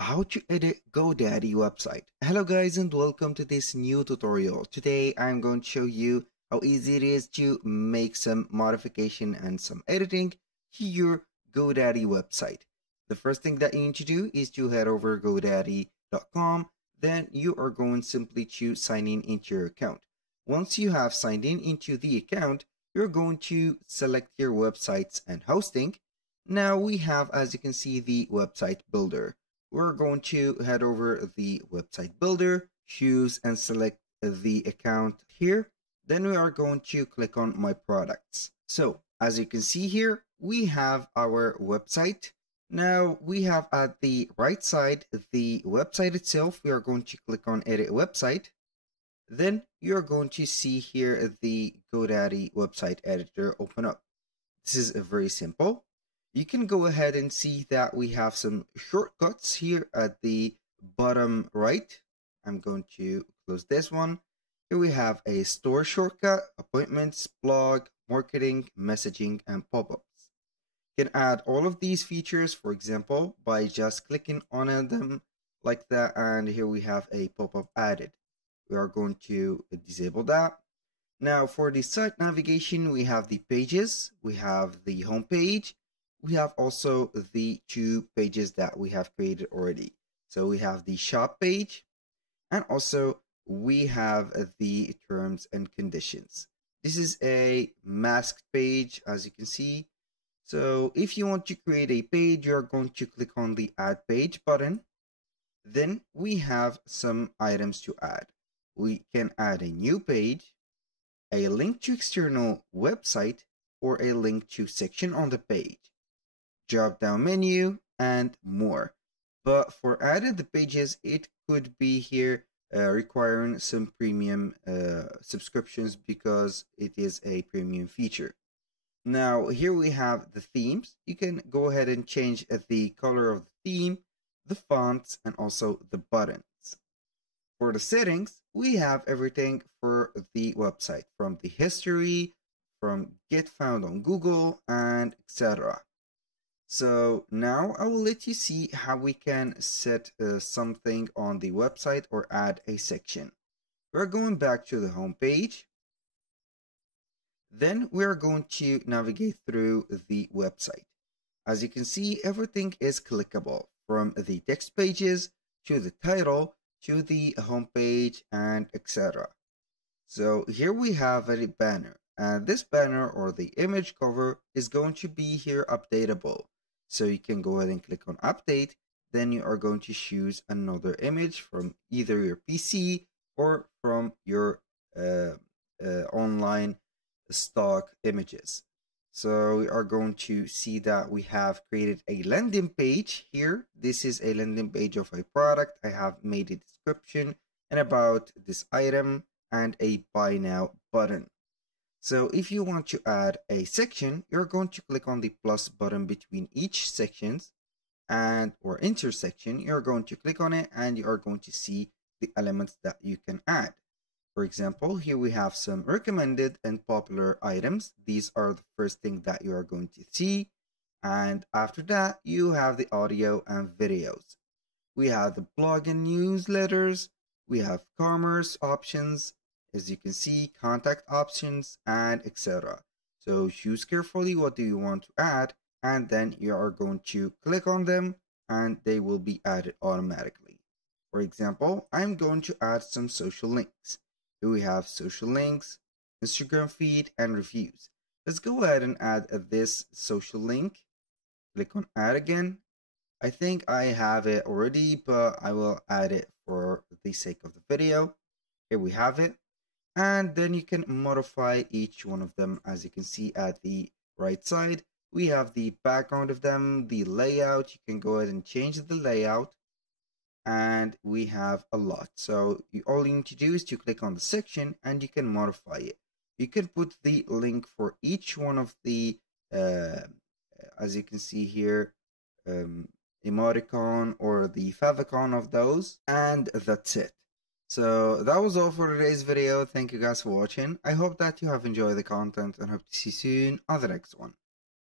How to edit GoDaddy website. Hello guys and welcome to this new tutorial. Today I'm going to show you how easy it is to make some modification and some editing to your GoDaddy website. The first thing that you need to do is to head over GoDaddy.com. Then you are going simply to sign in into your account. Once you have signed in into the account, you're going to select your websites and hosting. Now we have, as you can see, the website builder. We're going to head over the website builder, choose and select the account here. Then we are going to click on my products. So as you can see here, we have our website. Now we have at the right side, the website itself. We are going to click on edit website. Then you're going to see here the GoDaddy website editor open up. This is very simple. You can go ahead and see that we have some shortcuts here at the bottom right. I'm going to close this one. Here we have a store shortcut, appointments, blog, marketing, messaging, and pop-ups. You can add all of these features, for example, by just clicking on them like that. And here we have a pop-up added. We are going to disable that. Now for the site navigation, we have the pages, we have the home page. We have also the two pages that we have created already. So we have the shop page and also we have the terms and conditions. This is a masked page, as you can see. So if you want to create a page, you're going to click on the add page button. Then we have some items to add. We can add a new page, a link to external website, or a link to section on the page, drop down menu, and more. But for adding the pages, it could be here requiring some premium subscriptions because it is a premium feature. Now here we have the themes. You can go ahead and change the color of the theme, the fonts, and also the buttons. For the settings, we have everything for the website, from the history, from get found on Google, and etc. So now I will let you see how we can set something on the website or add a section. We're going back to the home page. Then we're going to navigate through the website. As you can see, everything is clickable, from the text pages to the title to the home page and etc. So here we have a banner, and this banner or the image cover is going to be here updatable. So you can go ahead and click on update. Then you are going to choose another image from either your PC or from your online stock images. So we are going to see that we have created a landing page here. This is a landing page of a product. I have made a description and about this item and a buy now button. So if you want to add a section, you're going to click on the plus button between each sections and or intersection. You're going to click on it and you are going to see the elements that you can add. For example, here we have some recommended and popular items. These are the first thing that you are going to see. And after that, you have the audio and videos. We have the blog and newsletters. We have commerce options. As you can see, contact options and etc. So choose carefully what do you want to add, and then you are going to click on them and they will be added automatically. For example, I'm going to add some social links. Here we have social links, Instagram feed, and reviews. Let's go ahead and add this social link. Click on add again. I think I have it already, but I will add it for the sake of the video. Here we have it. And then you can modify each one of them. As you can see at the right side, we have the background of them, the layout. You can go ahead and change the layout, and we have a lot. So all you need to do is to click on the section and you can modify it. You can put the link for each one of the, as you can see here, emoticon or the favicon of those, and that's it. So that was all for today's video. Thank you guys for watching. I hope that you have enjoyed the content and hope to see you soon on the next one.